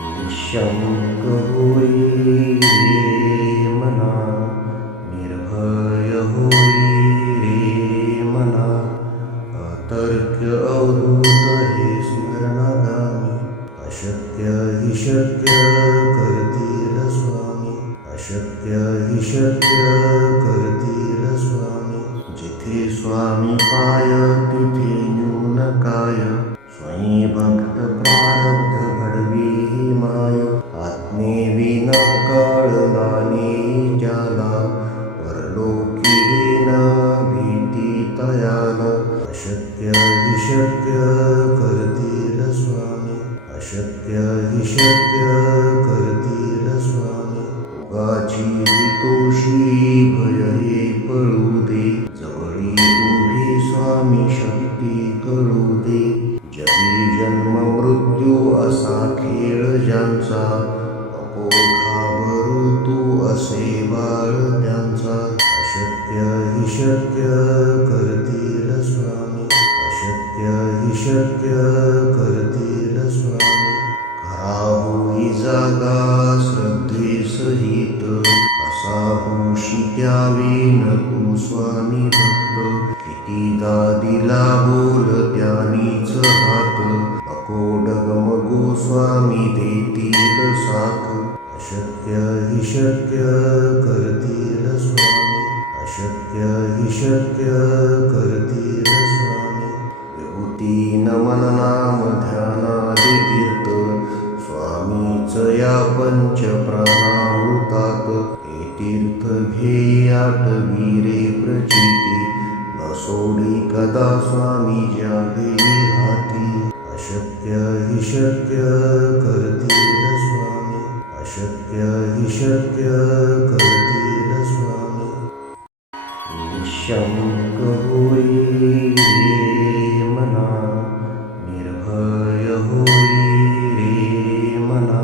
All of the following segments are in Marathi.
निःशंक होई रे मना, निर्भय होई रे मना, अतर्क्य अवधूत हे स्मरणागामी, अशक्य हि शक्य करतील स्वामी, अशक्य हि शक्य करतील स्वामी. जिथे स्वामी पाय तिथे न्यून काय, स्वयं भक्त प्रारब्ध घडवी ही माय. आत्मेविना कळला नाही ज्याला, परलोकी न भीती तयाला. अशक्य हि शक्य करतील स्वामी, अशक्य हि शक्य करतील स्वामी. उगाची तोषी भय हे पळू दे, जवळी उभी स्वामी शक्ती कळू दे. जगी जन्म मृत्यू असा खेळ ज्यांचा, नको घाबरू तू असे बाळ त्यांचा. अशक्य हि शक्य करतील स्वामी, अशक्य हि शक्य करतील स्वामी. खरा होई जागा श्रद्धे सहित, असा होशी द्यावी न तू स्वामी भक्त. कितीदा दिला बोल त्यानीच हात, नको डगमगू स्वामी देतील साथ. अशक्य हि शक्य करतील स्वामी, अशक्य हि शक्य करतील स्वामी. विभूती नमन नाम ध्यानादि तीर्थ, स्वामीच या पंच प्राणामृतात. हे तीर्थ घेई आठवी रे प्रचिती, न सोडी कदा स्वामी ज्या घेई हाती. अशक्य हि शक्य करतील स्वामी, अशक्य हि शक्य करतील स्वामी. निःशंक होई रे मना, निर्भय होई रे मना,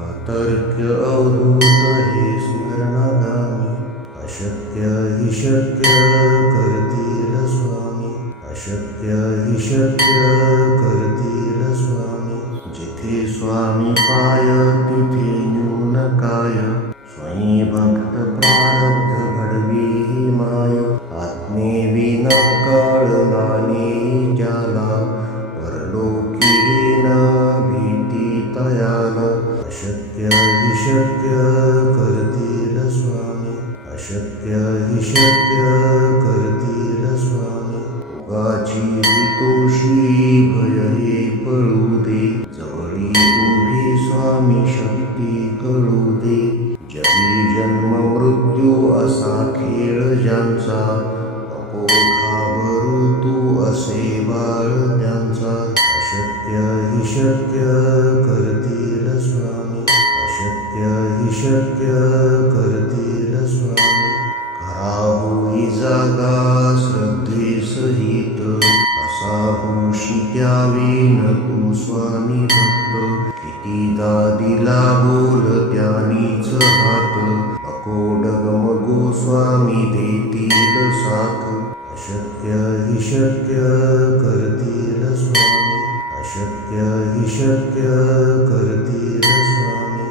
अतर्क्य अवधूत हे स्मरणागामी. अशक्य हि शक्य करतील स्वामी, अशक्य हि शक्य करतील स्वामी. जिथे स्वामी पाय तिथे न्यून काय, स्वयं भक्त प्रारब्ध घडवी ही माय. आत्मेविना कळला नाही ज्याला, परलोकी न भीती तयाला. अशक्य हि शक्य करतील स्वामी, अशक्य हि शक्य करतील स्वामी. उगाची तोषी भय हे पळू दे, जवळी उभी स्वामी शक्ती कळू दे. जगी जन्म मृत्यू असा खेळ ज्यांचा, नको घाबरू तू असे बाळ त्यांचा. अशक्य हि शक्य करतील स्वामी, अशक्य हि शक्य करतील स्वामी. खरा होई जागा श्रद्धे सहित, असा होशी द्यावी न तू स्वामी भक्त. कितीदा दिला बोल त्यानीच हात, नको डगमगू स्वामी देतील साथ. अशक्य हि शक्य करतील स्वामी, अशक्य हि शक्य करतील स्वामी.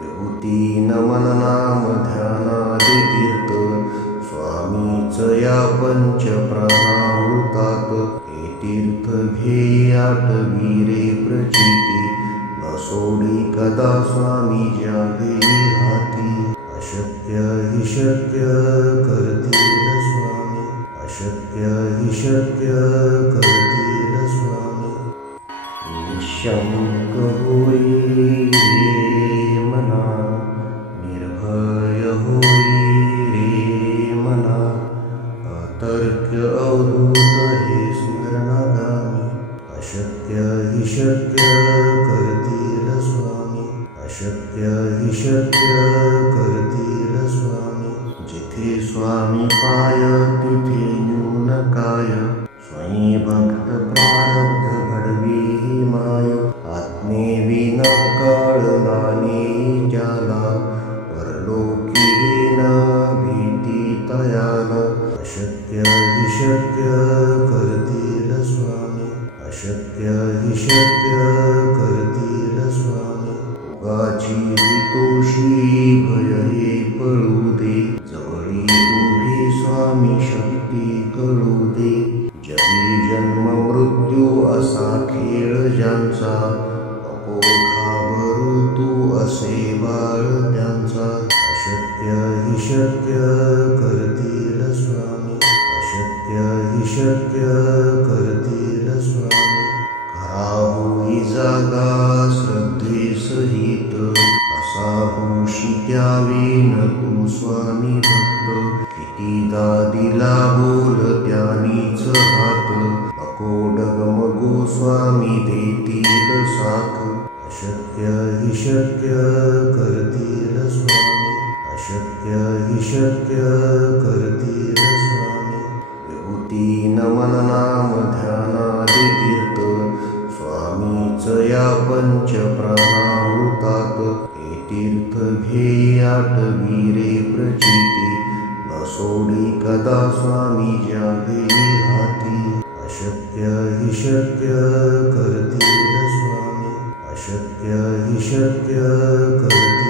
विभूती नमन नाम ध्यानादि तीर्थ, स्वामीच या पंच प्राणामृतात. हे तीर्थ घेई आठवी रे प्रचिती, न सोडी कदा स्वामी ज्या घेई हाती. अशक्य हि शक्य करतील स्वामी, अशक्य हि शक्य करतील स्वामी. निःशंक होई रे मना, निर्भय होई रे मना, अतर्क्य अवधूत हे स्मरणागामी. अशक्य हि शक्य करतील स्वामी, अशक्य हि शक्य करतील स्वामी. जिथे स्वामी पाय तिथे न्यून काय, स्वयं भक्त प्रारब्ध घडवी ही माय. आत्मेविना कळला नाही ज्याला, परलोकी न भीती तयाला. अशक्य हि शक्य करतील स्वामी, अशक्य हि शक्य करतील स्वामी. योगाची हितोशी भय हे पळू दे, जवळी उभी स्वामी शक्ती कळू दे. जगी जन्म मृत्यू असा खेळ ज्यांचा, नको घाबरू तू असे बाळ त्यांचा. अशक्य हि शक्य करतील स्वामी, अशक्य हि शक्य करतील स्वामी. खरा होई जागा श्रद्धेसहित, कसा होशी त्यावेन तू स्वामी भक्त. कितीदा दिला बोल त्यानीच हात, नको डगमगू स्वामी देतील साथ. अशक्य हि शक्य करतील स्वामी, अशक्य हि शक्य करतील स्वामी. विभूती नमन नाम ध्यानादि तीर्थ, स्वामीच या पंच प्राणामृतात. हे तीर्थ घे आठवी रे प्रचिती, न सोडी कदा स्वामी ज्यावेळी हाती. अशक्य हि शक्य करतील स्वामी, अशक्य हि शक्य करतील